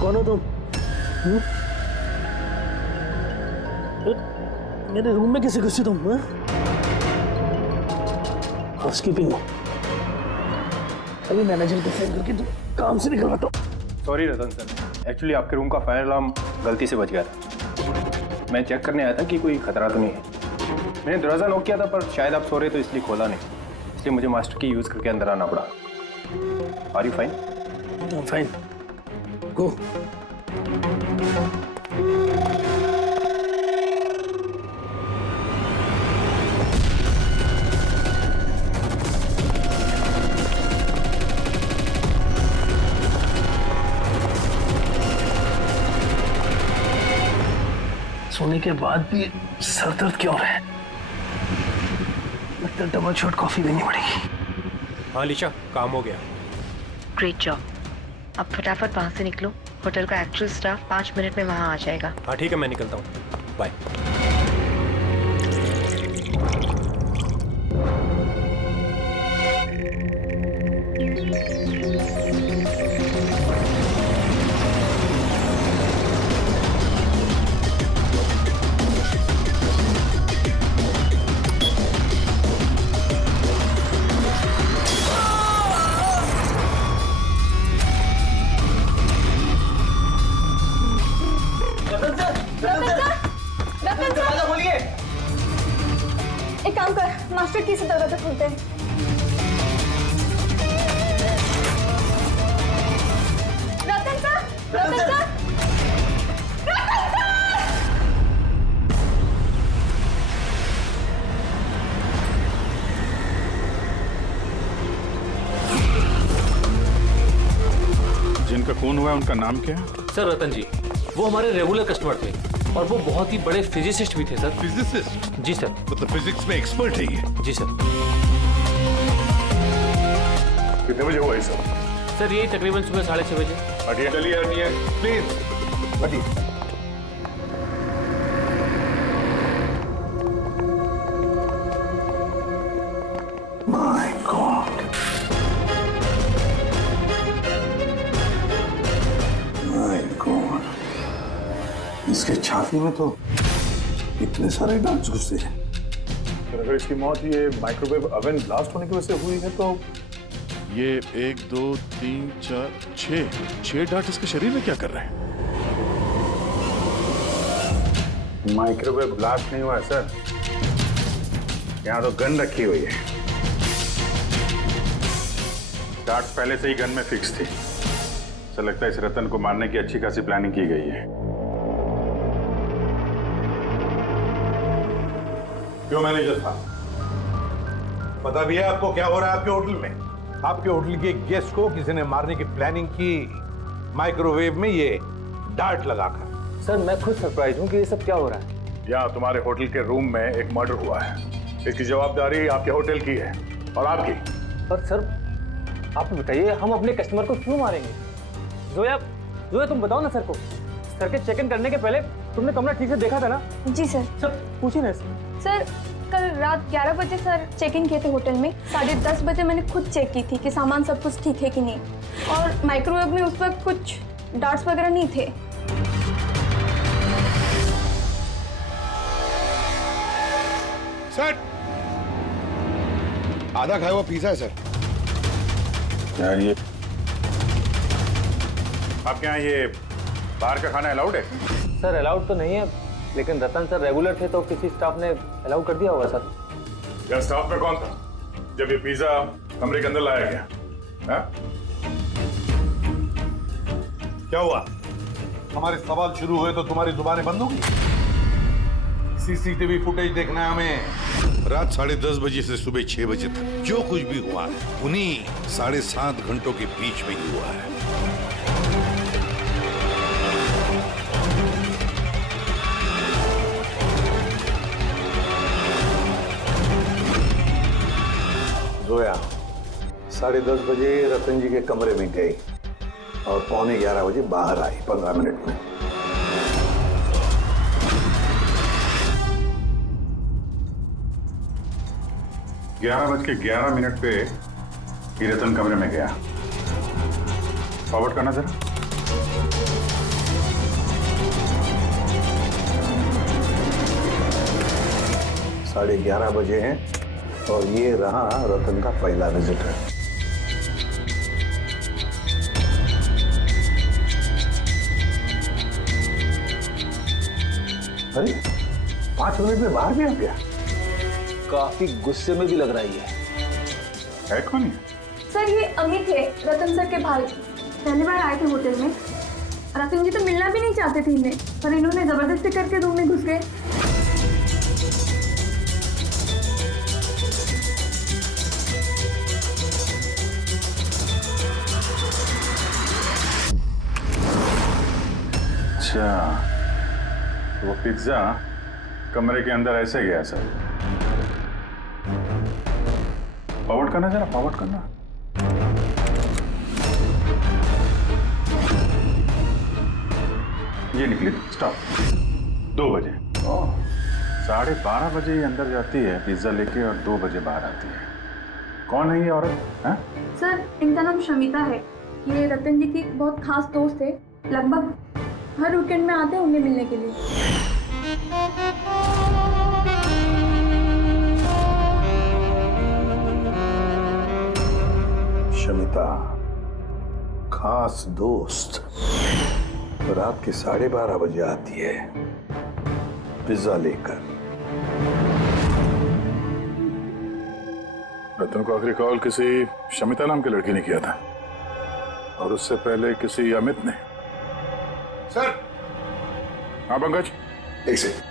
कौन हो तुम? मेरे रूम में कैसे घुसे तुम? हाउसकीपिंग अभी मैनेजर को फोन करके तुम काम से निकलवाता हूँ। सॉरी रतन सर, एक्चुअली आपके रूम का फायर अलार्म गलती से बज गया था। मैं चेक करने आया था कि कोई खतरा तो नहीं है। मैंने दरवाज़ा नॉक किया था पर शायद आप सो रहे तो इसलिए खोला नहीं, इसलिए मुझे मास्टर की यूज़ करके अंदर आना पड़ा। Are you fine? Fine, go. सोने के बाद भी सर दर्द क्यों है? लगता है डबल शॉट कॉफी देनी पड़ेगी। हाँ लिशा, काम हो गया। Great job. अब फटाफट वहां से निकलो, होटल का एक्चुअल स्टाफ 5 मिनट में वहां आ जाएगा। हाँ ठीक है, मैं निकलता हूँ, बाय। एक काम कर, मास्टर की से दरवाजा खोलते हैं। रतन सर, रतन सर, रतन सर! जिनका खून हुआ है उनका नाम क्या है? सर रतन जी, वो हमारे रेगुलर कस्टमर थे और वो बहुत ही बड़े फिजिसिस्ट भी थे सर। फिजिसिस्ट? जी सर। मतलब फिजिक्स में एक्सपर्ट है ये? जी सर। कितने बजे हुआ ये सब? सर यही तकरीबन सुबह 6:30 बजे। हटिए, चलिए हटिए, प्लीज हटिए। माय गॉड, माय गॉड, इसके छाती में तो इतने सारे डांस घुसे हैं। अगर इसकी मौत ये माइक्रोवेव ओवन ब्लास्ट होने की वजह से हुई है तो ये 1 2 3 4 6 डार्ट इसके शरीर में क्या कर रहे हैं? माइक्रोवेव ब्लास्ट नहीं हुआ है सर, यहाँ तो गन रखी हुई है। डार्ट्स पहले से ही गन में फिक्स थी। ऐसा लगता है इस रतन को मारने की अच्छी खासी प्लानिंग की गई है। क्यों मैनेजर साहब, पता भी है आपको क्या हो रहा है आपके होटल में? आपके होटल के गेस्ट को किसी ने मारने की प्लानिंग की, माइक्रोवेव में ये डार्ट लगाकर। सर मैं खुद सरप्राइज हूँ कि ये सब क्या हो रहा है। यहाँ तुम्हारे होटल के रूम में एक मर्डर हुआ है, इसकी जवाबदारी आपके होटल की है और आपकी। पर सर आप बताइए, हम अपने कस्टमर को क्यों मारेंगे? जोया, जोया तुम बताओ ना सर को। सर के चेक इन करने के पहले तुमने कमरा ठीक से देखा था ना? जी सर। सर पूछिए ना सर कल रात 11 बजे सर चेक इन किए थे होटल में। 10:30 बजे मैंने खुद चेक की थी कि सामान सब कुछ ठीक है कि नहीं, और माइक्रोवेव में उस वक्त कुछ डार्ट्स वगैरह नहीं थे। सर आधा खाया हुआ पिज्जा है सर। यार ये आपके यहाँ ये बाहर का खाना अलाउड है? सर अलाउड तो नहीं है, लेकिन रतन सर रेगुलर थे तो किसी स्टाफ ने अलाउ कर दिया होगा सर। यार स्टाफ में कौन था जब ये पिज्जा कमरे के अंदर लाया गया? हा? क्या हुआ? हमारे सवाल शुरू हुए तो तुम्हारी जुबानें बंद हो गई? सीसीटीवी फुटेज देखना है हमें। रात 10:30 बजे से सुबह 6 बजे तक जो कुछ भी हुआ है उन्हीं 7.5 घंटों के बीच में ही हुआ है। जोया 10:30 बजे रतन जी के कमरे में गई और 11:15 बजे बाहर आई, 15 मिनट में। 11:11 पे ये रतन कमरे में गया। फॉरवर्ड करना जरा। साढ़े 11 बजे हैं और ये रहा रतन का पहला विजिटर। अरे 5 मिनट में बाहर भी आ गया। काफी गुस्से में भी लग रहा है कौन है? सर ये अमित है, रतन सर के भाई। पहली बार आए थे होटल में। रतन जी तो मिलना भी नहीं चाहते थे इन्हें, पर इन्होंने जबरदस्ती करके रूम में घुस गए। अच्छा, वो पिज्जा कमरे के अंदर ऐसे गया सर। फॉरवर्ड करना जरा, फॉरवर्ड करना। ये निकली स्टॉप 2 बजे। 12:30 बजे ये अंदर जाती है पिज्जा लेके और 2 बजे बाहर आती है। कौन है ये औरत? हैं? सर इनका नाम शमिता है। ये रतन जी की बहुत खास दोस्त है। लगभग हर वीकेंड में आते हैं उन्हें मिलने के लिए। शमिता खास दोस्त रात के 12:30 बजे आती है पिज्जा लेकर। रतन को आखिरी कॉल किसी शमिता नाम की लड़की ने किया था और उससे पहले किसी अमित ने। सर। हाँ पंकज। एक सेकंड,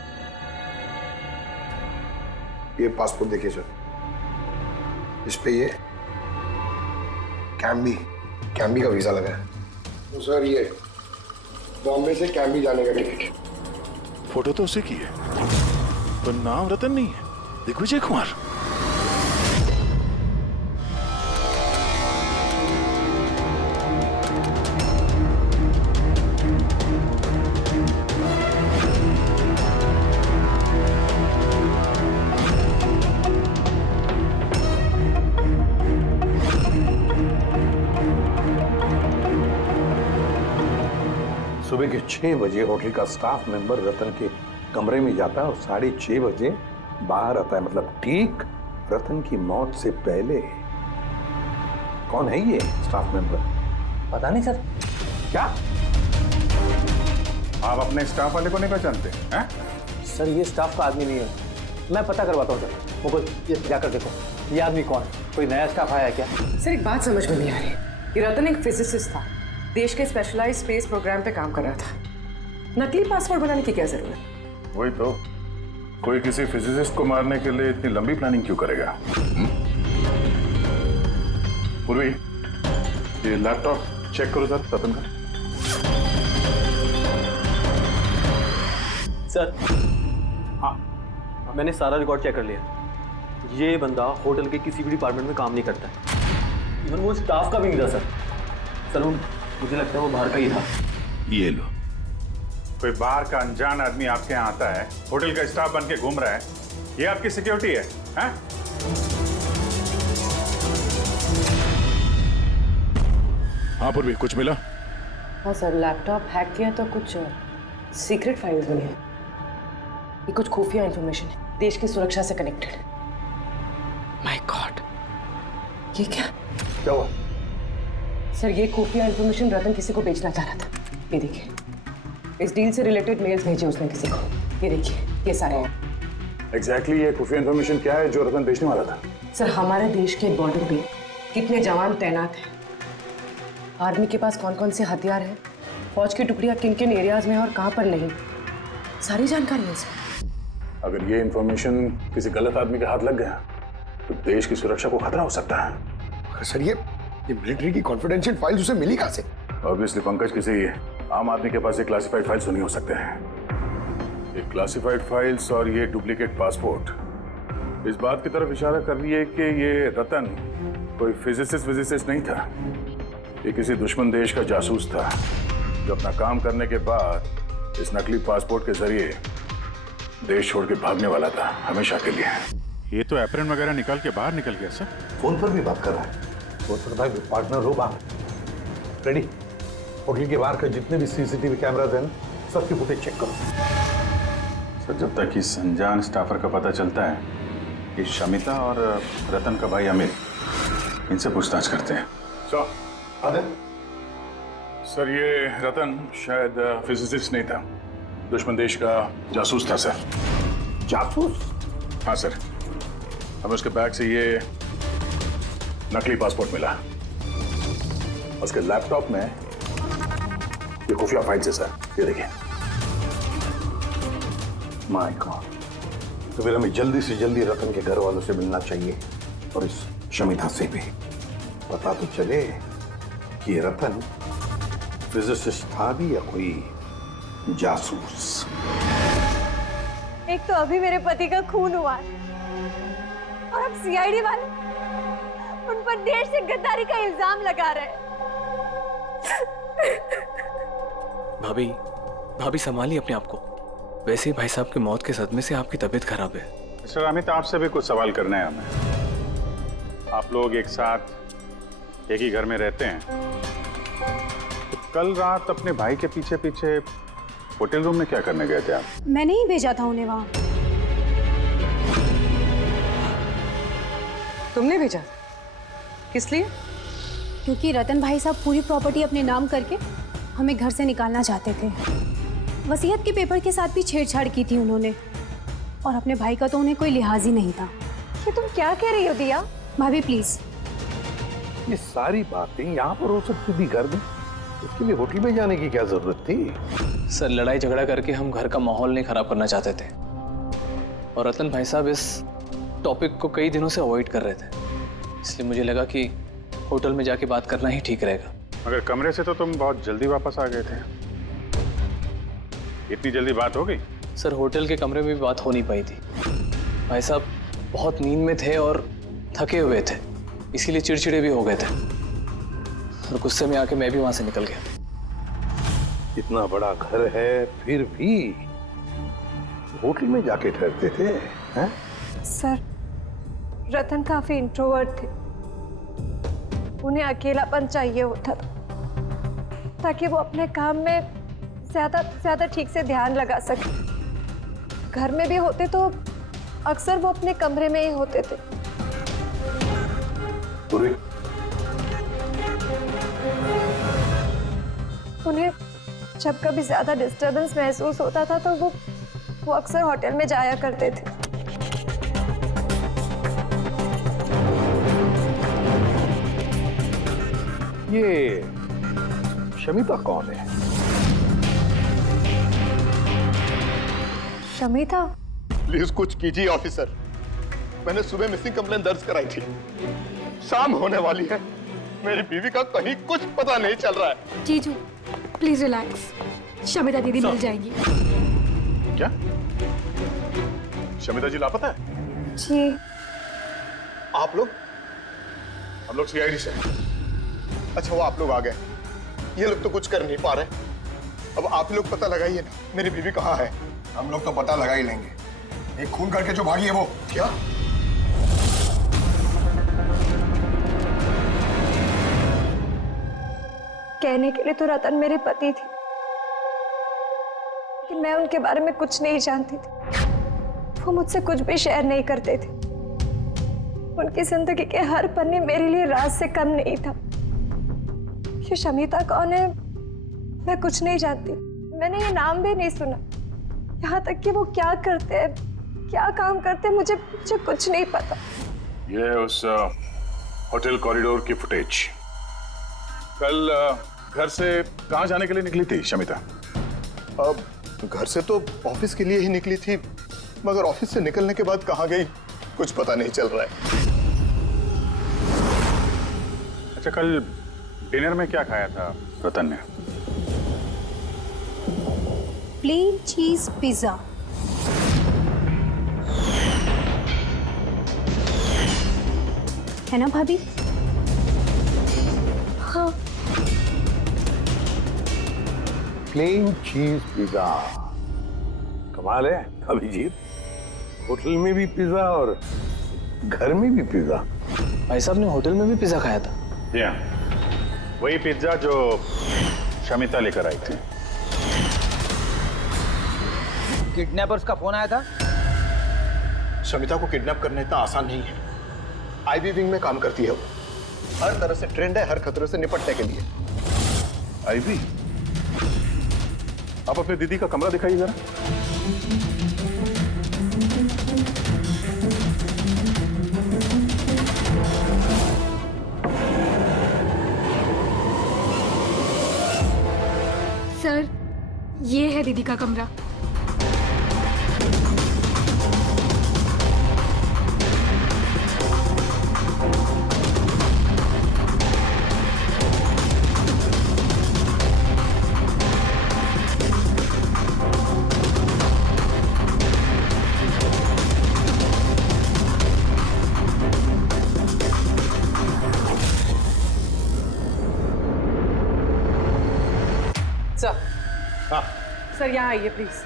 ये पासपोर्ट देखिए सर। इस पे ये कैम्बी का वीजा लगा है। तो सर ये बॉम्बे से कैम्बी जाने का टिकट है। फोटो तो उसी की है पर नाम रतन नहीं है, दिग्विजय कुमार। सुबह के 6 बजे होटल का स्टाफ मेंबर रतन के कमरे में जाता है और 6:30 बजे बाहर आता है, मतलब ठीक रतन की मौत से पहले। कौन है ये स्टाफ मेंबर? पता नहीं सर। क्या आप अपने स्टाफ वाले को नहीं पहचानते हैं? सर ये स्टाफ का आदमी नहीं है, मैं पता करवाता हूँ सर। मुकुल ये जाकर देखो ये आदमी कौन है, कोई नया स्टाफ आया है क्या? सर एक बात समझ में नहीं आ रही। ये रतन एक फिजिसिस्ट था, देश के स्पेशलाइज्ड स्पेस प्रोग्राम पे काम कर रहा था। नकली पासपोर्ट बनाने की क्या जरूरत? वही तो, कोई किसी फिजिसिस्ट को मारने के लिए इतनी लंबी प्लानिंग क्यों करेगा? पूर्वी ये लैपटॉप चेक करो सर रतन का। सर हाँ मैंने सारा रिकॉर्ड चेक कर लिया। ये बंदा होटल के किसी भी डिपार्टमेंट में काम नहीं करता है, इवन वो स्टाफ का भी नहीं था सर। सर मुझे लगता है वो बाहर का ही था। ये लो, कोई बाहर का अनजान आदमी आपके यहाँ आता है, होटल का स्टाफ बन के घूम रहा है, ये आपकी सिक्योरिटी है? हैं? हाँ पूर्वी कुछ मिला? हाँ सर, लैपटॉप हैक किया तो कुछ सीक्रेट फाइल्स मिली हैं। ये कुछ खुफिया इंफॉर्मेशन है, देश की सुरक्षा से कनेक्टेड। माय गॉड, ये क्या हुआ? सर ये खुफिया इंफॉर्मेशन रतन किसी को बेचना चाह रहा था। ये देखिए, इस डील से रिलेटेड मेल्स भेजे उसने किसी को। ये देखिए, ये सारे हैं। एग्जैक्टली ये खुफिया इंफॉर्मेशन क्या है जो रतन बेचने वाला था? सर हमारे देश के बॉर्डर पे कितने जवान तैनात हैं, आर्मी के पास कौन कौन से हथियार हैं, फौज की टुकड़ियां किन किन एरियाज में और कहाँ पर नहीं, सारी जानकारी है इसमें। अगर ये इंफॉर्मेशन किसी गलत आदमी के हाथ लग गया तो देश की सुरक्षा को खतरा हो सकता है। सर ये मिलिट्री की कॉन्फिडेंशियल फाइल्स उसे मिली कहाँ से? ऑब्वियसली पंकज किसी आम आदमी के पास ये क्लासिफाइड फाइल्स नहीं हो सकते हैं। ये क्लासिफाइड फाइल्स और ये डुप्लीकेट पासपोर्ट इस बात की तरफ इशारा कर रही है कि ये रतन कोई फिजिसिस्ट नहीं था, ये किसी दुश्मन देश का जासूस था जो अपना काम करने के बाद इस नकली पासपोर्ट के जरिए देश छोड़ के भागने वाला था हमेशा के लिए। ये तो एप्रन वगैरह निकाल के बाहर निकल गया सर। फोन पर भी बात कर रहा है। हो सकता है पार्टनर हो बाहर। रेडी, होटल के बाहर के जितने भी सीसीटीवी कैमराज हैं ना, सबकी फुटेज चेक करो। सर जब तक इस अनजान स्टाफर का पता चलता है, ये शमिता और रतन का भाई अमित, इनसे पूछताछ करते हैं। सर ये रतन शायद फिजिसिस्ट नहीं था, दुश्मन देश का जासूस था सर। जासूस? हाँ सर, हमें उसके बैग से ये नकली पासपोर्ट मिला। उसके लैपटॉप में ये खुफिया फाइल्स है सर, ये देखिए। माय गॉड, तो फिर हमें जल्दी से जल्दी रतन के घर वालों से मिलना चाहिए और इस शमिता से भी पता तो चले कि ये रतन फिजिसिस्ट था भी या कोई जासूस। एक तो अभी मेरे पति का खून हुआ है और अब सीआईडी वाले उन पर देर से गद्दारी का इल्जाम लगा रहे हैं। भाभी भाभी संभालिए अपने आप को। वैसे ही भाई साहब की मौत के सदमे से आपकी तबीयत खराब है। मिस्टर अमित, आपसे भी कुछ सवाल करने हैं हमें। आप लोग एक साथ एक ही घर में रहते हैं, तो कल रात अपने भाई के पीछे पीछे होटल रूम में क्या करने गए थे आप? मैंने ही भेजा था उन्हें वहां। तुमने भेजा? किस लिए? क्योंकि रतन भाई साहब पूरी प्रॉपर्टी अपने नाम करके हमें घर से निकालना चाहते थे। वसीयत के पेपर के साथ भी छेड़छाड़ की थी उन्होंने, और अपने भाई का तो उन्हें कोई लिहाज ही नहीं था। ये तुम क्या कह रही हो दिया? भाभी प्लीज। ये सारी बातें यहाँ पर हो सकती थी घर में, इसके लिए होटल में जाने की क्या जरूरत थी? सर लड़ाई झगड़ा करके हम घर का माहौल नहीं खराब करना चाहते थे, और रतन भाई साहब इस टॉपिक को कई दिनों से अवॉइड कर रहे थे, इसलिए मुझे लगा कि होटल में जाके बात करना ही ठीक रहेगा। मगर कमरे से तो तुम बहुत जल्दी वापस आ गए थे, इतनी जल्दी बात हो गई? सर होटल के कमरे में भी बात हो नहीं पाई थी। भाई साहब बहुत नींद में थे और थके हुए थे, इसीलिए चिड़चिड़े भी हो गए थे, और गुस्से में आके मैं भी वहां से निकल गया। इतना बड़ा घर है फिर भी होटल में जाके ठहरते थे हैं? सर रतन काफी इंट्रोवर्ट थे, उन्हें अकेलापन चाहिए होता था ताकि वो अपने काम में ज्यादा ठीक से ध्यान लगा सके। घर में भी होते तो अक्सर वो अपने कमरे में ही होते थे। उन्हें जब कभी ज्यादा डिस्टरबेंस महसूस होता था तो वो अक्सर होटल में जाया करते थे। ये शमिता कौन है? शमिता? प्लीज कुछ कीजिए ऑफिसर, मैंने सुबह मिसिंग कंप्लेन दर्ज कराई थी, शाम होने वाली है, मेरी बीवी का कहीं कुछ पता नहीं चल रहा है। जीजू प्लीज रिलैक्स, शमिता दीदी मिल जाएगी। क्या शमिता जी लापता है? जी। आप लोग? हम लोग सीआईडी से। अच्छा वो आप लोग आ गए, ये लोग तो कुछ कर नहीं पा रहे, अब आप लोग पता लगाइए ना मेरी बीवी कहाँ है। हम लोग तो पता लगा ही लेंगे, एक खून करके जो भागी है वो। क्या? कहने के लिए तो रतन मेरे पति थे, लेकिन मैं उनके बारे में कुछ नहीं जानती थी। वो मुझसे कुछ भी शेयर नहीं करते थे। उनकी जिंदगी के हर पन्ने मेरे लिए राज से कम नहीं था। ये शमिता कौन है मैं कुछ नहीं जानती, मैंने ये नाम भी नहीं सुना। यहाँ तक कि वो क्या करते हैं, क्या काम करते हैं, मुझे कुछ नहीं पता। ये उस होटल कॉरिडोर की फुटेज। कल घर से कहाँ जाने के लिए निकली थी शमिता? अब घर से तो ऑफिस के लिए ही निकली थी, मगर ऑफिस से निकलने के बाद कहाँ गई कुछ पता नहीं चल रहा है। अच्छा कल डिनर में क्या खाया था रतन ने? प्लेन चीज पिज्जा। है ना भाभी? हाँ। प्लेन चीज पिज्जा, कमाल है अभिजीत। होटल में भी पिज्जा और घर में भी पिज्जा? भाई साहब ने होटल में भी पिज्जा खाया था। वही पिज्जा जो शमिता लेकर आई थी। किडनैपर्स का फोन आया था। शमिता को किडनैप करना इतना आसान नहीं है। आईबी विंग में काम करती है वो। हर तरह से ट्रेंड है हर खतरे से निपटने के लिए। आईवी, आप अपने दीदी का कमरा दिखाइए जरा। सर, ये है दीदी का कमरा। सर, सर यहाँ आइए प्लीज।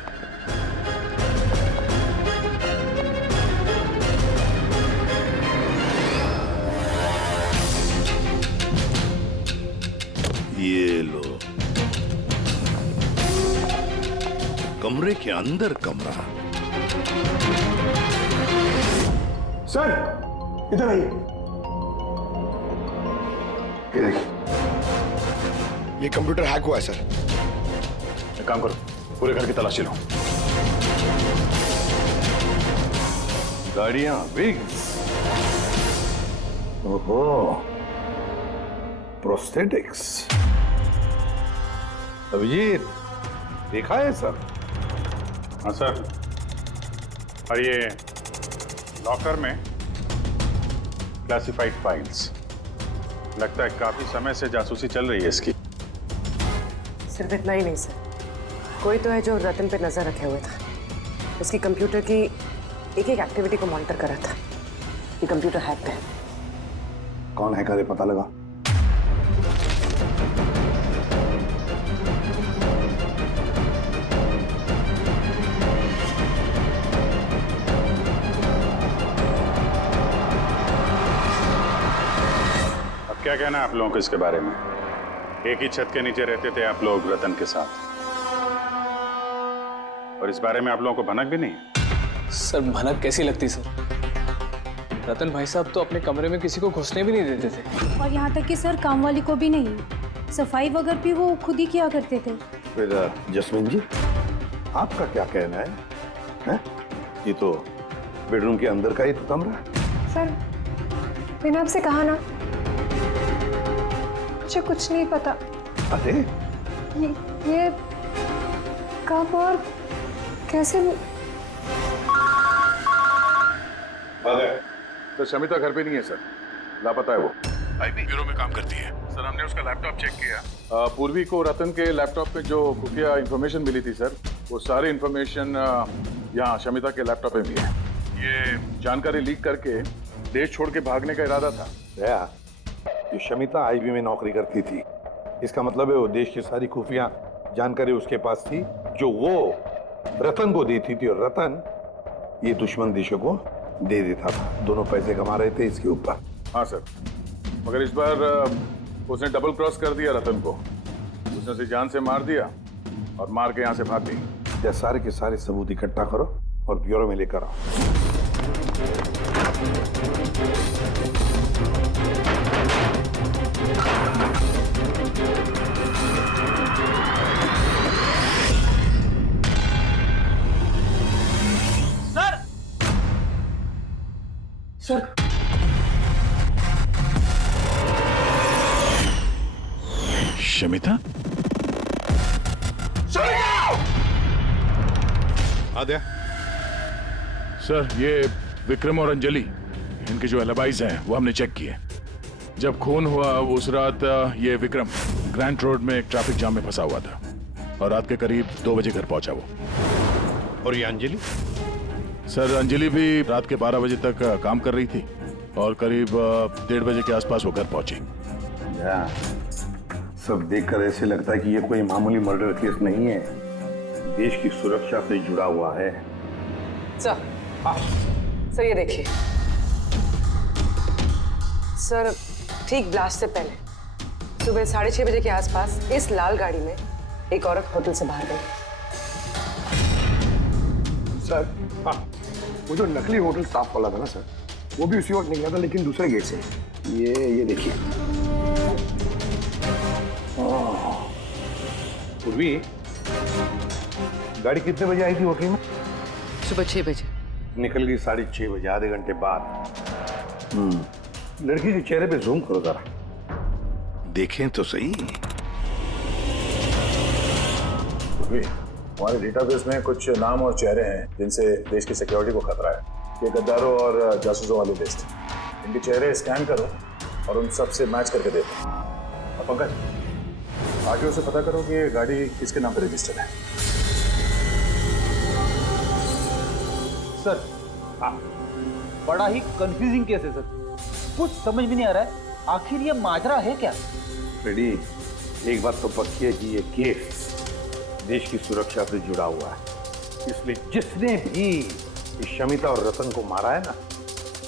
ये लो, कमरे के अंदर कमरा। सर इधर आइए। ये कंप्यूटर हैक हुआ है सर। एक काम करो, पूरे घर की तलाशी लो। गाड़ियां, विग्स, ओहो, प्रोस्थेटिक्स। अभिजीत, देखा है सर? हाँ सर। और ये लॉकर में क्लासिफाइड फाइल्स। लगता है काफी समय से जासूसी चल रही है इसकी। सिर्फ इतना ही नहीं सर, कोई तो है जो रतन पे नजर रखे हुए था। उसकी कंप्यूटर की एक एक एक्टिविटी को मॉनिटर कर रहा था। ये कंप्यूटर हैक है। कौन है करे पता लगा? अब क्या कहना है आप लोगों को इसके बारे में? एक ही छत के नीचे रहते थे आप लोग रतन के साथ, और इस बारे में आप लोगों को भनक भी नहीं है। सर भनक कैसी लगती सर? रतन भाई साहब तो अपने कमरे में किसी को घुसने भी नहीं देते थे। और यहाँ तक कि सर काम वाली को भी नहीं, सफाई वगैरह भी वो खुद ही किया करते थे। फिर जस्मीन जी, आपका क्या कहना है? हैं? ये तो बेडरूम के अंदर का ही तो कमरा है। सर, मैंने आपसे कहा ना, मुझे कुछ नहीं पता। अरे ये कब और कैसे? तो शमिता घर पे नहीं है सर, लापता है वो। आईबी ब्यूरो में काम करती है सर। हमने उसका लैपटॉप चेक किया। पूर्वी को रतन के लैपटॉप पे जो खुफिया इंफॉर्मेशन मिली थी सर, वो सारी इंफॉर्मेशन यहाँ शमिता के लैपटॉप पे भी है। ये जानकारी लीक करके देश छोड़ के भागने का इरादा था। ये शमिता आईबी में नौकरी करती थी, इसका मतलब है वो देश की सारी खुफिया जानकारी उसके पास थी, जो वो रतन को देती थी, और रतन ये दुश्मन देशों को दे देता था। दोनों पैसे कमा रहे थे इसके ऊपर। हाँ सर, मगर इस बार उसने डबल क्रॉस कर दिया रतन को। उसने उसे जान से मार दिया और मार के यहाँ से भाग गई। या सारे के सारे सबूत इकट्ठा करो और ब्यूरो में लेकर आओ। सर शमिता? आद्या, सर ये विक्रम और अंजलि, इनके जो एलिबाइज हैं वो हमने चेक किए। जब खून हुआ उस रात ये विक्रम ग्रैंड रोड में एक ट्रैफिक जाम में फंसा हुआ था और रात के करीब 2 बजे घर पहुंचा वो। और ये अंजलि? सर अंजलि भी रात के 12 बजे तक काम कर रही थी और करीब 1:30 बजे के आसपास वो घर पहुंची। सब देखकर ऐसे लगता है कि ये कोई मामूली मर्डर केस नहीं है, देश की सुरक्षा से जुड़ा हुआ है। सर, सर ये देखिए, सर ठीक ब्लास्ट से पहले सुबह 6:30 बजे के आसपास इस लाल गाड़ी में एक औरत होटल से बाहर गई। सर हाँ, वो जो नकली होटल स्टाफ वाला था ना सर, वो भी उसी वक्त निकला था, लेकिन दूसरे गेट से। ये देखिए। पूर्वी, गाड़ी कितने बजे आई थी होटल में? सुबह 6 बजे। निकल गई 6:30 बजे, आधे घंटे बाद। लड़की के चेहरे पे जूम करो जरा, देखें तो सही। हमारे डेटाबेस में कुछ नाम और चेहरे हैं जिनसे देश की सिक्योरिटी को खतरा है। ये गद्दारों और जासूसों वाली लिस्ट। इनके चेहरे स्कैन करो और उन सब से मैच करके देखो। और पंकज, आरटीओ से पता करो कि ये गाड़ी किसके नाम पर रजिस्टर्ड है। सर बड़ा ही कंफ्यूजिंग केस है सर, कुछ समझ में नहीं आ रहा है आखिर ये माजरा है क्या। फ्रेडी, एक बात तो पक्की है कि ये केस देश की सुरक्षा से जुड़ा हुआ है। इसलिए जिसने भी इस शमिता और रतन को मारा है ना,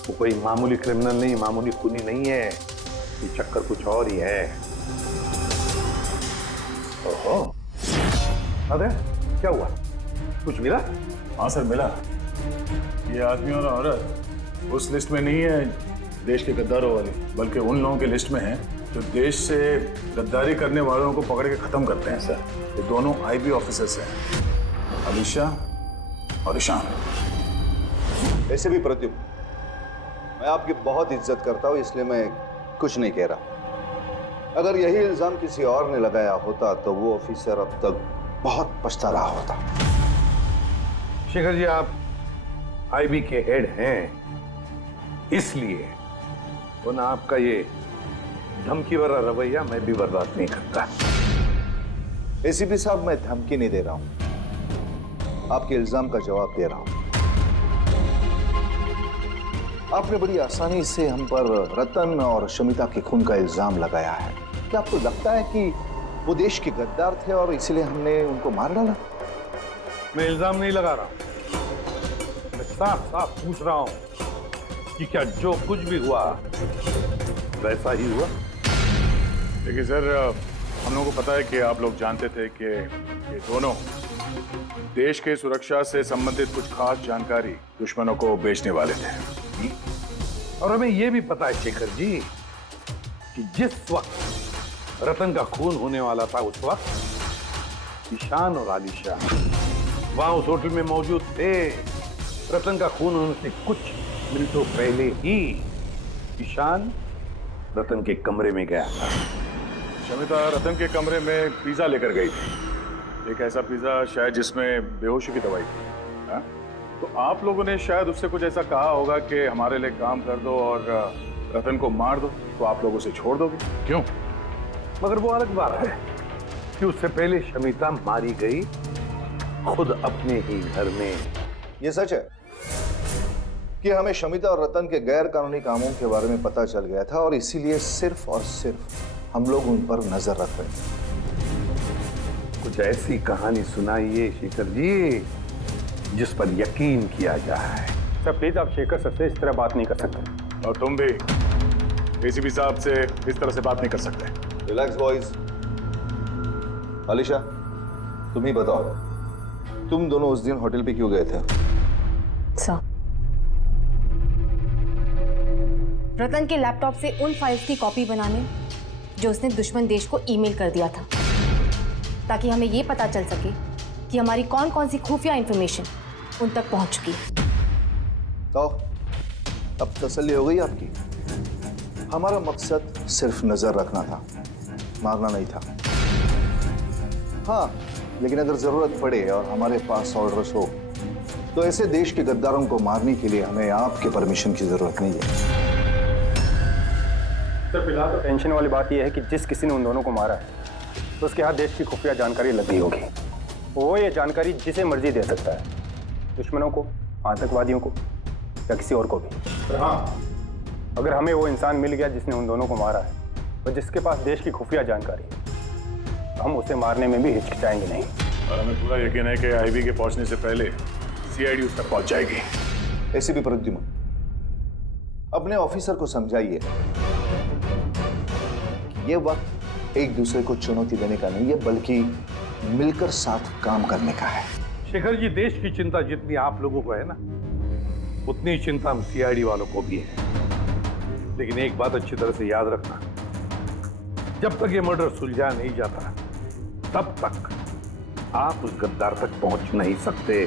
वो कोई मामूली क्रिमिनल नहीं, मामूली खूनी नहीं है। ये चक्कर कुछ और ही है। ओहो, अरे क्या हुआ, कुछ मिला? हाँ सर, मिला। ये आदमी और औरत उस लिस्ट में नहीं है देश के गद्दारों वाली, बल्कि उन लोगों की लिस्ट में है जो देश से गद्दारी करने वालों को पकड़ के खत्म करते हैं सर। ये दोनों आईबी ऑफिसर्स हैं, अलीशा और ईशान। ऐसे भी प्रद्युम्न, मैं आपकी बहुत इज्जत करता हूँ, इसलिए मैं कुछ नहीं कह रहा। अगर यही इल्जाम किसी और ने लगाया होता तो वो ऑफिसर अब तक बहुत पछता रहा होता। शेखर जी, आप आईबी के हेड हैं, इसलिए वो ना आपका ये धमकी भरा रवैया मैं भी बर्दाश्त नहीं करता। एसीपी साहब, मैं धमकी नहीं दे रहा हूं, आपके इल्जाम का जवाब दे रहा हूं। आपने बड़ी आसानी से हम पर रतन और शमिता के खून का इल्जाम लगाया है। क्या आपको लगता है कि वो देश के गद्दार थे और इसीलिए हमने उनको मार डाला? मैं इल्जाम नहीं लगा रहा हूं, मैं साफ साफ पूछ रहा हूं कि क्या जो कुछ भी हुआ वैसा ही हुआ? देखिए सर, हम लोगों को पता है कि आप लोग जानते थे कि ये दोनों देश के सुरक्षा से संबंधित कुछ खास जानकारी दुश्मनों को बेचने वाले थे। और हमें यह भी पता है शेखर जी कि जिस वक्त रतन का खून होने वाला था, उस वक्त ईशान और आलिशा वहां उस होटल में मौजूद थे। रतन का खून होने से कुछ मिनटों पहले ही ईशान रतन के कमरे में गया था। शमिता रतन के कमरे में पिज्जा लेकर गई थी, एक ऐसा पिज्जा शायद जिसमें बेहोशी की दवाई थी। हा? तो आप लोगों ने शायद उससे कुछ ऐसा कहा होगा कि हमारे लिए काम कर दो और रतन को मार दो, तो आप लोग उसे छोड़ दोगे। क्यों? मगर वो अलग बात है कि उससे पहले शमिता मारी गई खुद अपने ही घर में। ये सच है कि हमें शमिता और रतन के गैर कानूनी कामों के बारे में पता चल गया था और इसीलिए सिर्फ और सिर्फ हम लोग उन पर नजर रख रहे थे। कुछ ऐसी कहानी सुनाइए शेखर जी जिस पर यकीन किया जाए। सर प्लीज, आप शेखर सर से इस तरह बात नहीं कर सकते। और तुम भी एसीपी साहब से इस तरह से बात नहीं कर सकते। Relax boys. अलीशा, तुम ही बताओ, तुम दोनों उस दिन होटल पे क्यों गए थे? सर, रतन के लैपटॉप से उन फाइल्स की कॉपी बनाने जो उसने दुश्मन देश को ईमेल कर दिया था, ताकि हमें ये पता चल सके कि हमारी कौन कौन सी खुफिया इंफॉर्मेशन उन तक पहुंच चुकी है। तो अब तसल्ली हो गई आपकी? हमारा मकसद सिर्फ नजर रखना था, मारना नहीं था। हाँ, लेकिन अगर जरूरत पड़े और हमारे पास ऑर्डर्स हो तो ऐसे देश के गद्दारों को मारने के लिए हमें आपके परमिशन की जरूरत नहीं है। सर फिलहाल तो टेंशन वाली बात यह है कि जिस किसी ने उन दोनों को मारा है तो उसके हाथ देश की खुफिया जानकारी लगी होगी। वो ये जानकारी जिसे मर्जी दे सकता है, दुश्मनों को, आतंकवादियों को या किसी और को भी। हाँ, अगर हमें वो इंसान मिल गया जिसने उन दोनों को मारा है और जिसके पास देश की खुफिया जानकारी है, तो हम उसे मारने में भी हिचकिचाएंगे नहीं। और हमें पूरा यकीन है कि आईबी के पहुंचने से पहले सीआईडी उस तक पहुंच जाएगी। एसीपी प्रद्युम्न, अपने ऑफिसर को समझाइए ये वक्त एक दूसरे को चुनौती देने का नहीं है, बल्कि मिलकर साथ काम करने का है। शेखर जी, देश की चिंता जितनी आप लोगों को है ना, उतनी चिंता हम सीआईडी वालों को भी है। लेकिन एक बात अच्छी तरह से याद रखना, जब तक ये मर्डर सुलझा नहीं जाता तब तक आप उस गद्दार तक पहुंच नहीं सकते।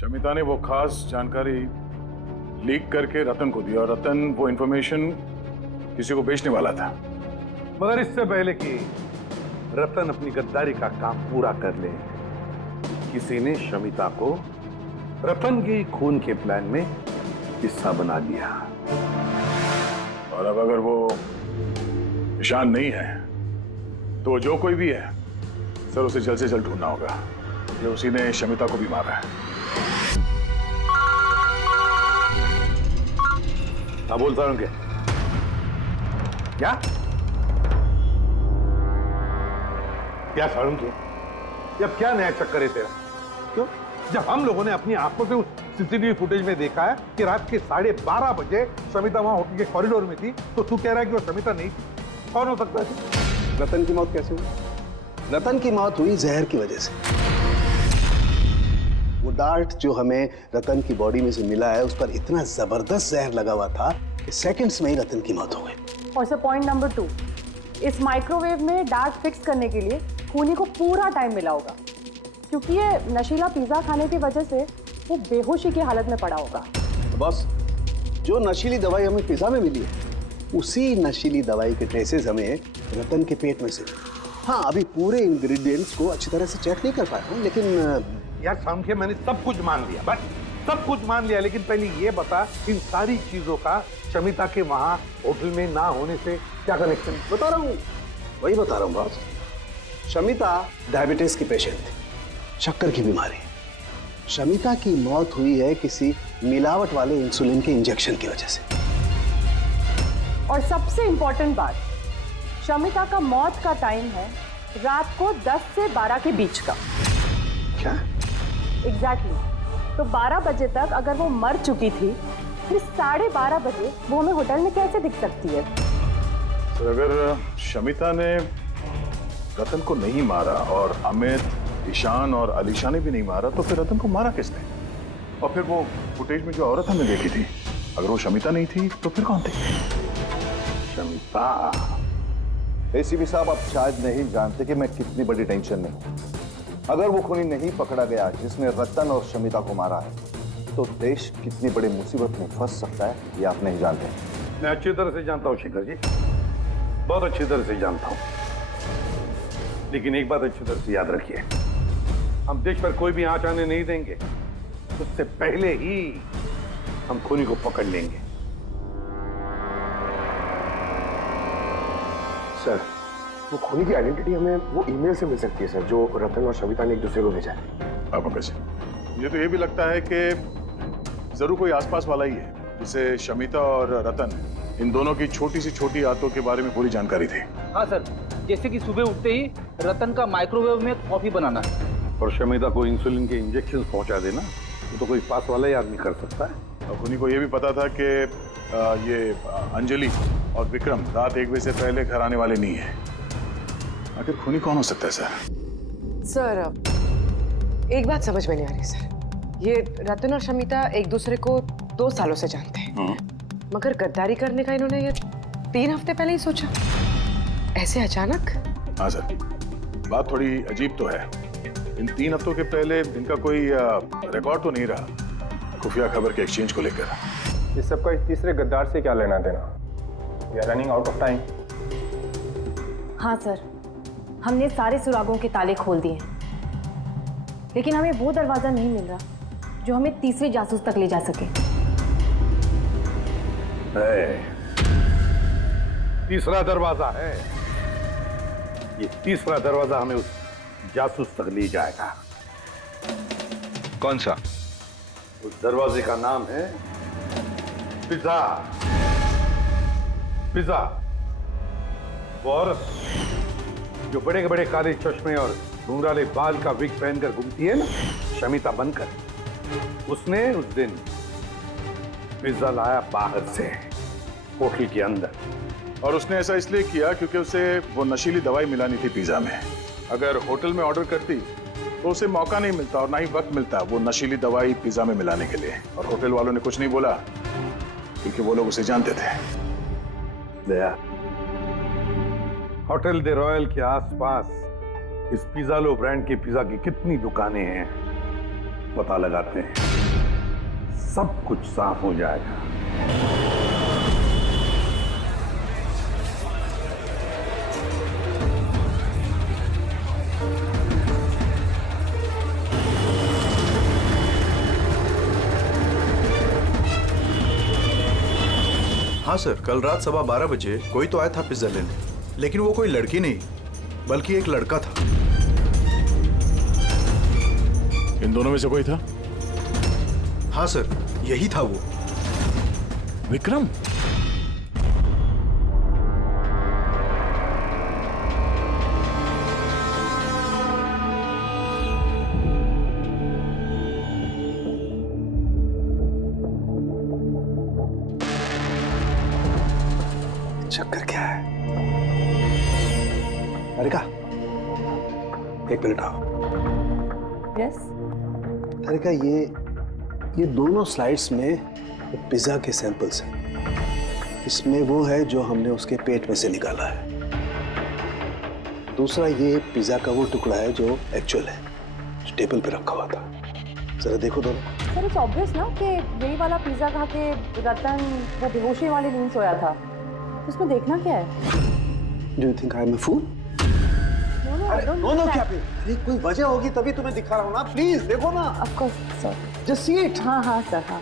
शमिता ने वो खास जानकारी लीक करके रतन को दी और रतन वो इंफॉर्मेशन किसी को बेचने वाला था। मगर इससे पहले कि रतन अपनी गद्दारी का काम पूरा कर ले, किसी ने शमिता को रतन के खून के प्लान में हिस्सा बना लिया। और अब अगर वो ईशान नहीं है तो जो कोई भी है सर, उसे जल्द से जल्द ढूंढना होगा। ये उसी ने शमिता को भी मारा है। हाँ, बोलता हूं क्या क्या सारुण के, जब क्या नया चक्कर है तेरा? क्यों? जब हम लोगों ने अपनी आंखों से उस सीसीटीवी फुटेज में देखा है कि रात के 12:30 बजे शमिता वहां होटल के कॉरिडोर में थी, तो तू कह रहा है कि वो शमिता नहीं थी? कौन हो सकता है? रतन की मौत कैसे हुई? रतन की मौत हुई जहर की वजह से। वो डार्ट जो हमें रतन की बॉडी में से मिला है, उस पर इतना जबरदस्त जहर लगा हुआ था कि सेकंड्स में ही रतन की मौत हो गई। और सर पॉइंट नंबर 2, इस माइक्रोवेव में डार्ट फिक्स करने के लिए खूनी को पूरा टाइम मिला होगा, क्योंकि ये नशीला पिज्जा खाने की वजह से वो बेहोशी की हालत में पड़ा होगा। तो बस जो नशीली दवाई हमें पिज्जा में मिली है, उसी नशीली दवाई के ट्रेसेस हमें रतन के पेट में से। हाँ, अभी पूरे इंग्रेडिएंट्स को अच्छी तरह से चेक नहीं कर पाया हूँ, लेकिन यार सामने मैंने सब कुछ मान लिया, बस सब कुछ मान लिया, लेकिन पहले ये बता, इन सारी चीजों का शमिता के वहां होटल में ना होने से क्या कनेक्शन? बता रहा हूँ, वही बता रहा हूँ बॉस। शमिता डायबिटीज की पेशेंट थी, शक्कर की बीमारी। शमिता की मौत हुई है किसी मिलावट वाले इंसुलिन के इंजेक्शन की वजह से। और सबसे इंपॉर्टेंट बात, शमिता का मौत का टाइम है रात को 10 से 12 के बीच का। क्या? एग्जैक्टली। तो 12 बजे तक अगर वो मर चुकी थी, फिर 12:30 बजे वो हमें होटल में कैसे दिख सकती है? तो अगर शमिता ने रतन को नहीं मारा और अमित, ईशान और अलीशा ने भी नहीं मारा, तो फिर रतन को मारा किसने? और फिर वो फुटेज में जो औरत हमने देखी थी, अगर वो शमिता नहीं थी तो फिर कौन थी? शमिता। एसीपी साहब, आप शायद नहीं जानते कि मैं कितनी बड़ी टेंशन में हूं। अगर वो खूनी नहीं पकड़ा गया जिसने रतन और शमिता को मारा है, तो देश कितनी बड़ी मुसीबत में फंस सकता है, ये आप नहीं जानते। मैं अच्छी तरह से जानता हूँ शेखर जी, बहुत अच्छी तरह से जानता हूँ। लेकिन एक बात अच्छी तरह से याद रखिए, हम देश पर कोई भी आंच आने नहीं देंगे, उससे पहले ही हम खूनी को पकड़ लेंगे। सर, वो खूनी की आइडेंटिटी हमें वो ईमेल से मिल सकती है सर, जो रतन और शमिता ने एक दूसरे को भेजा है। अब कैसे? मुझे तो ये भी लगता है कि जरूर कोई आसपास वाला ही है, जिसे शमिता और रतन, इन दोनों की छोटी सी छोटी आदतों के बारे में पूरी जानकारी थी। हाँ सर, जैसे कि सुबह उठते ही रतन का माइक्रोवेव में कॉफी बनाना और शमिता को इंसुलिन के इंजेक्शन पहुंचा देना, वो तो कोई पास वाला ही आदमी कर सकता है। और खूनी को ये भी पता था कि ये अंजलि और विक्रम रात 1 बजे से पहले घर आने वाले नहीं है। आखिर खूनी कौन हो सकता है सर? सर, एक बात समझ में नहीं आ रही सर। ये रतन और शमिता एक दूसरे को 2 सालों से जानते हैं, मगर गद्दारी करने का इन्होंने ये 3 हफ्ते पहले ही सोचा, ऐसे अचानक? हाँ सर, बात थोड़ी अजीब तो है। इन 3 हफ्तों के पहले इनका कोई रिकॉर्ड तो नहीं रहा खुफिया खबर के एक्सचेंज को लेकर। इस सबका इस तीसरे गद्दार से क्या लेना देना? We are running out of time. हाँ सर, हमने सारे सुरागों के ताले खोल दिए, लेकिन हमें वो दरवाजा नहीं मिल रहा जो हमें तीसरे जासूस तक ले जा सके। तीसरा दरवाजा है, ये तीसरा दरवाजा हमें उस जासूस तक ले जाएगा। कौन सा? उस दरवाजे का नाम है पिज्जा। पिज्जा, वो औरत जो बड़े बड़े काले चश्मे और घुंघराले बाल का विग पहनकर घूमती है ना, शमिता बनकर, उसने उस दिन पिज्जा लाया बाहर से होटल के अंदर, और उसने ऐसा इसलिए किया क्योंकि उसे वो नशीली दवाई मिलानी थी पिज्जा में। अगर होटल में ऑर्डर करती तो उसे मौका नहीं मिलता और ना ही वक्त मिलता वो नशीली दवाई पिज्जा में मिलाने के लिए। और होटल वालों ने कुछ नहीं बोला क्योंकि वो लोग उसे जानते थे। दया, होटल दे रॉयल के आसपास इस पिज़्ज़ालो ब्रांड के पिज़्ज़ा की कितनी दुकानें हैं पता लगाते हैं, सब कुछ साफ हो जाएगा। हाँ सर, कल रात 12:15 बजे कोई तो आया था पिज्जा लेने, लेकिन वो कोई लड़की नहीं बल्कि एक लड़का था। इन दोनों में से कोई था? हाँ सर, यही था वो। विक्रम? चक्कर क्या है? अरिका, एक मिनट आओ। यस। अरिका, ये दोनों स्लाइड्स में पिज्जा के सैंपल्स हैं। इसमें वो है जो हमने उसके पेट में से निकाला है। दूसरा ये पिज्जा का वो टुकड़ा है जो एक्चुअल है, जो टेबल पे रखा हुआ था। जरा देखो दोनों। सर, इट्स ऑब्वियस ना कि यही वाला पिज्जा खा के रतन वो बेहोशी वाली नींद सोया था। उसमें देखना क्या है? Do you think I'm a fool? No क्या पे? अरे कोई वजह होगी तभी तुम्हें दिखा रहा हूँ ना। प्लीज देखो ना। Of course sir. Just see it. हाँ हाँ सर, हाँ।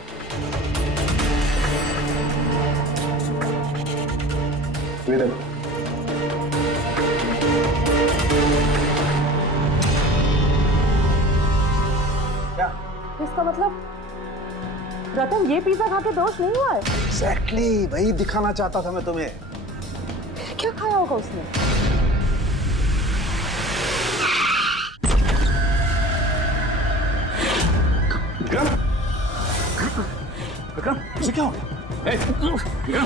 Wait a minute. क्या? इसका मतलब रतन ये पिज्जा खा के बेहोश नहीं हुआ है? Exactly, वही दिखाना चाहता था मैं तुम्हें। क्या खाया होगा उसने? विक्रम? विक्रम, उसे क्या हो गया?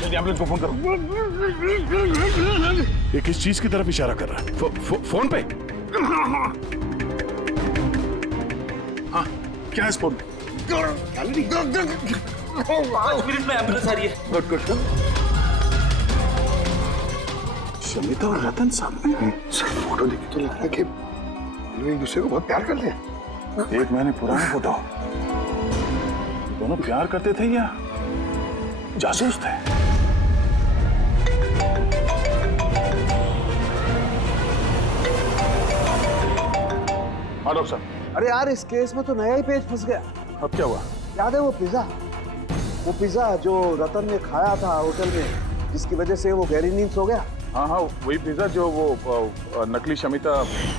जल्दी एम्बुलेंस को फोन करो। ये किस चीज की तरफ इशारा कर रहा है? फोन पे? हाँ, क्या है इस फोन पे? 5 मिनट में एम्बुलेंस आ रही है। Good good good. शमिता और रतन सामने हैं। सर, फोटो देखी तो लग रहा है कि लोग एक दूसरे को बहुत प्यार करते हैं। 1 महीने पुराना फोटो। दोनों प्यार करते थे या जासूस थे? हाँ डॉक्टर साहब। अरे यार, इस केस में तो नया ही पेज फंस गया। अब क्या हुआ? याद है वो पिज्जा जो रतन ने खाया था होटल में, जिसकी वजह से वो गहरी नींद सो गया। हाँ हाँ, वही पिज्जा जो वो नकली शमिता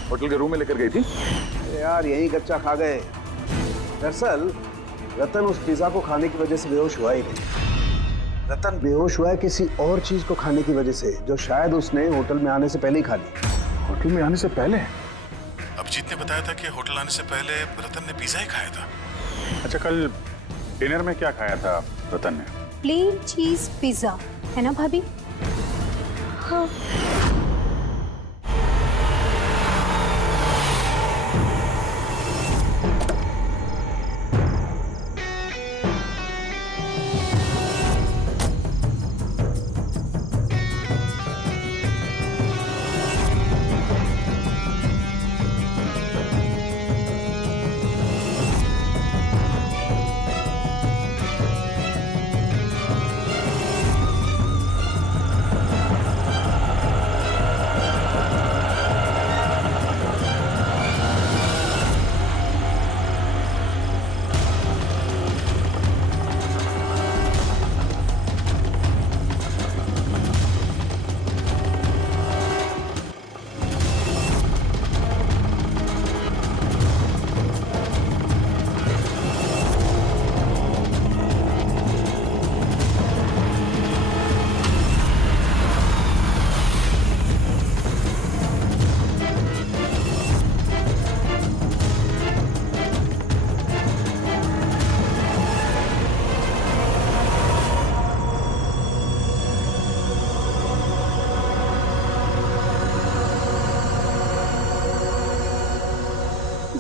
होटल के रूम में लेकर गई थी। यार, यही कच्चा खा गए। दरअसल रतन उस पिज्जा को खाने की वजह से बेहोश हुआ ही नहीं। रतन बेहोश हुआ है किसी और चीज को खाने की वजह से, जो शायद उसने होटल में आने से पहले ही खा ली। होटल में आने से पहले? अभिजीत ने बताया था कि होटल आने से पहले रतन ने पिज्जा ही खाया था। अच्छा, कल डिनर में क्या खाया था रतन ने? प्लेन चीज पिज्जा, है ना भाभी? हाँ।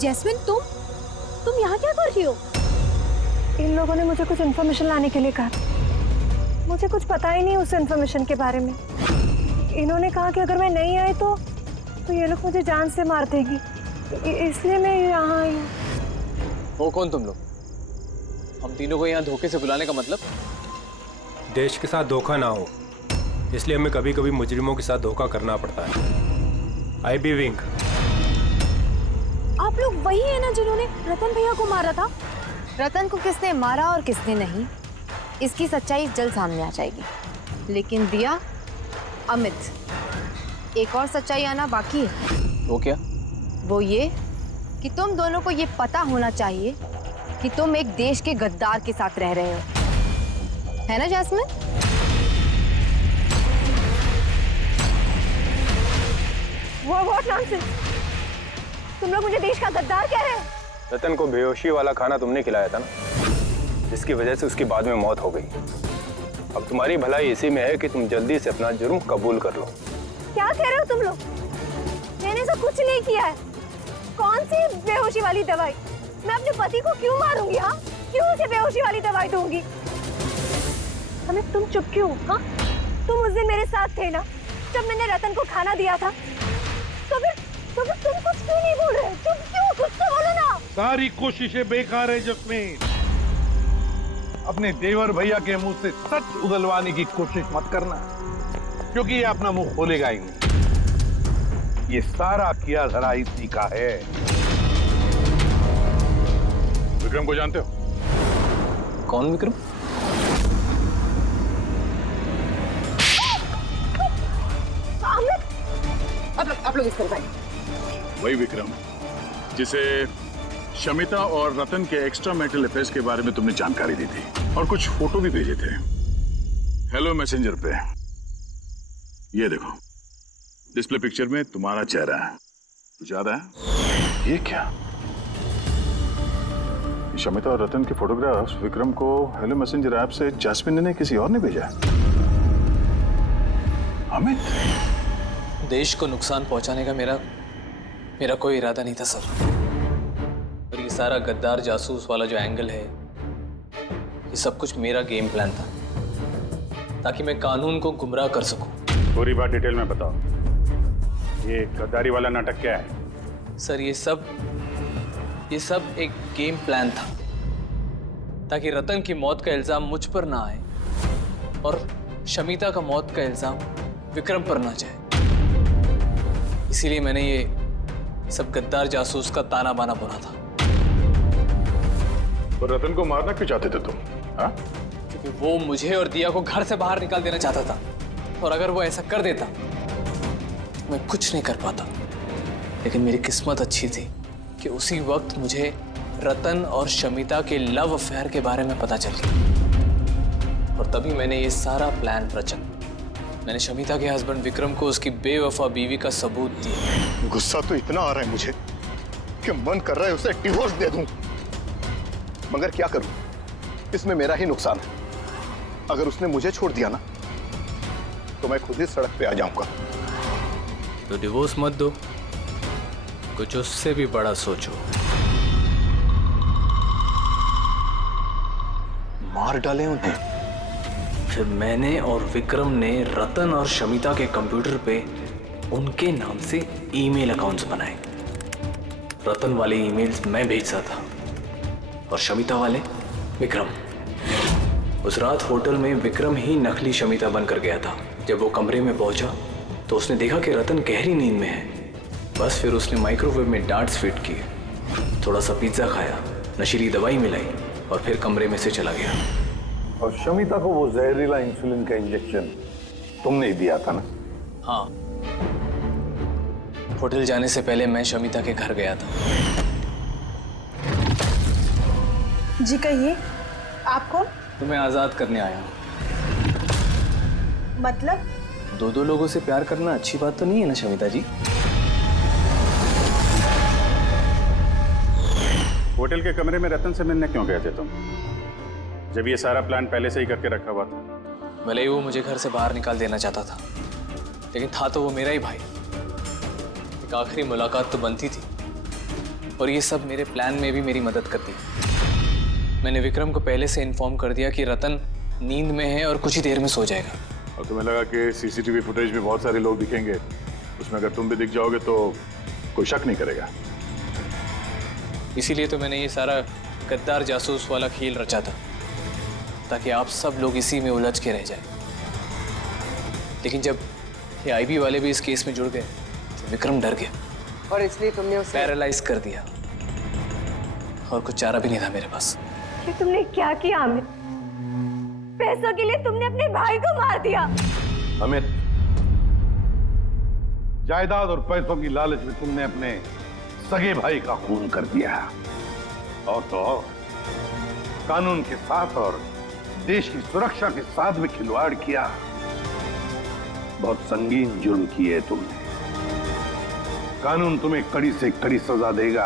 जैस्मिन, तुम यहाँ क्या कर रही हो? इन लोगों ने मुझे कुछ इन्फॉर्मेशन लाने के लिए कहा। मुझे कुछ पता ही नहीं उस इन्फॉर्मेशन के बारे में। इन्होंने कहा कि अगर मैं नहीं आई तो ये लोग मुझे जान से मार देंगी, इसलिए मैं यहाँ आई हूँ। वो कौन तुम लोग? हम तीनों को यहाँ धोखे से बुलाने का मतलब? देश के साथ धोखा ना हो, इसलिए हमें कभी कभी मुजरिमों के साथ धोखा करना पड़ता है। आई बी विंग। आप लोग वही है ना जिन्होंने रतन भैया को मारा था? रतन को किसने मारा और किसने नहीं, इसकी सच्चाई जल्द सामने आ जाएगी। लेकिन दिया, अमित, एक और सच्चाई आना बाकी है। वो क्या? वो ये कि तुम दोनों को ये पता होना चाहिए कि तुम एक देश के गद्दार के साथ रह रहे हो, है ना जैस्मिन? What nonsense! तुम लोग मुझे देश का गद्दार कह रहे हो? रतन को बेहोशी वाला खाना तुमने खिलाया था ना, जिसकी वजह से उसकी बाद में मौत हो गई। अब तुम्हारी भलाई इसी में है कि तुम जल्दी से अपना जुर्म कबूल कर लो। क्या कह रहे हो तुम लोग? मैंने ऐसा कुछ नहीं किया है। कौन सी बेहोशी वाली दवाई? मैं अपने पति को क्यों मारूंगी? हाँ, क्यों उसे बेहोशी वाली दवाई दूंगी? हमें तुम चुप क्यों? हाँ, तुम उस दिन मेरे साथ थे ना, जब मैंने रतन को खाना दिया था। तो फिर तुम कुछ क्यों नहीं बोल रहे? चुप क्यों? कुछ तो बोलो ना। सारी कोशिशें बेकार है जस्मीन। अपने देवर भैया के मुंह से सच उगलवाने की कोशिश मत करना, क्योंकि ये अपना मुंह खोलेगा ही नहीं। ये सारा किया धरा इसी का है। विक्रम को जानते हो? कौन विक्रम? आप लोग इस तरफ आइए। वही विक्रम जिसे शमिता और रतन के एक्स्ट्रा मैरिटल अफेयर्स के बारे में तुमने जानकारी दी थी और कुछ फोटो भी भेजे थे हेलो मैसेंजर पे। ये देखो, डिस्प्ले पिक्चर में तुम्हारा चेहरा है। कुछ याद है? ये क्या? शमिता और रतन के फोटोग्राफ्स विक्रम को हेलो मैसेंजर ऐप से जैस्मिन ने किसी और ने भेजा है। अमित, देश को नुकसान पहुंचाने का मेरा कोई इरादा नहीं था सर। और ये सारा गद्दार जासूस वाला जो एंगल है, ये सब कुछ मेरा गेम प्लान था, ताकि मैं कानून को गुमराह कर सकूं। पूरी बात डिटेल में बताओ। ये गद्दारी वाला नाटक क्या है? सर ये सब एक गेम प्लान था, ताकि रतन की मौत का इल्जाम मुझ पर ना आए और शमिता का मौत का इल्जाम विक्रम पर ना जाए। इसीलिए मैंने ये सब गद्दार जासूस का ताना बाना बुना था। तो रतन को मारना क्यों चाहते थे तुम? हाँ? क्योंकि वो मुझे और दिया को घर से बाहर निकाल देना चाहता था, और अगर वो ऐसा कर देता तो मैं कुछ नहीं कर पाता। लेकिन मेरी किस्मत अच्छी थी कि उसी वक्त मुझे रतन और शमिता के लव अफेयर के बारे में पता चल गया, और तभी मैंने ये सारा प्लान रचा। मैंने शमिता के हस्बैंड विक्रम को उसकी बेवफा बीवी का सबूत दिया। गुस्सा तो इतना आ रहा है मुझे कि मन कर रहा है उसे डिवोर्स दे दूं, मगर क्या करूं? इसमें मेरा ही नुकसान है। अगर उसने मुझे छोड़ दिया ना, तो मैं खुद ही सड़क पे आ जाऊंगा। तो डिवोर्स मत दो, कुछ उससे भी बड़ा सोचो। मार डाले उन्हें। फिर मैंने और विक्रम ने रतन और शमिता के कंप्यूटर पे उनके नाम से ईमेल अकाउंट्स बनाए। रतन वाले ईमेल्स मैं भेजता था और शमिता वाले विक्रम। उस रात होटल में विक्रम ही नकली शमिता बनकर गया था। जब वो कमरे में पहुंचा तो उसने देखा कि रतन गहरी नींद में है। बस फिर उसने माइक्रोवेव में डार्ट्स फिट किए, थोड़ा सा पिज्जा खाया, नशीली दवाई मिलाई और फिर कमरे में से चला गया। और शमिता को वो जहरीला इंसुलिन का इंजेक्शन तुमने ही दिया था ना? हाँ, होटल जाने से पहले मैं शमिता के घर गया था। जी कहिए, आप कौन? तुम्हें आजाद करने आया हूँ। मतलब? दो लोगों से प्यार करना अच्छी बात तो नहीं है ना शमिता जी? होटल के कमरे में रतन से मिलने क्यों गए थे तुम, जब ये सारा प्लान पहले से ही करके रखा हुआ था? भले ही वो मुझे घर से बाहर निकाल देना चाहता था, लेकिन था तो वो मेरा ही भाई। एक आखिरी मुलाकात तो बनती थी, और ये सब मेरे प्लान में भी मेरी मदद करती है। मैंने विक्रम को पहले से इन्फॉर्म कर दिया कि रतन नींद में है और कुछ ही देर में सो जाएगा। और तुम्हें लगा कि सीसीटीवी फुटेज में बहुत सारे लोग दिखेंगे, उसमें अगर तुम भी दिख जाओगे तो कोई शक नहीं करेगा। इसीलिए तो मैंने ये सारा गद्दार जासूस वाला खेल रचा था, ताकि आप सब लोग इसी में उलझ के रह जाए। लेकिन जब ये आईबी वाले भी इस केस में जुड़ गए तो विक्रम डर गया और इसलिए तुमने उसे पैरालाइज कर दिया, और कुछ चारा भी नहीं था मेरे पास। ये तुमने क्या किया अमित? पैसों के लिए तुमने अपने भाई को मार दिया। अमित, जायदाद और पैसों की लालच में तुमने अपने सगे भाई का खून कर दिया, और तो और कानून के साथ और देश की सुरक्षा के साथ भी खिलवाड़ किया। बहुत संगीन जुर्म किए तुमने। कानून तुम्हें कड़ी से कड़ी सजा देगा।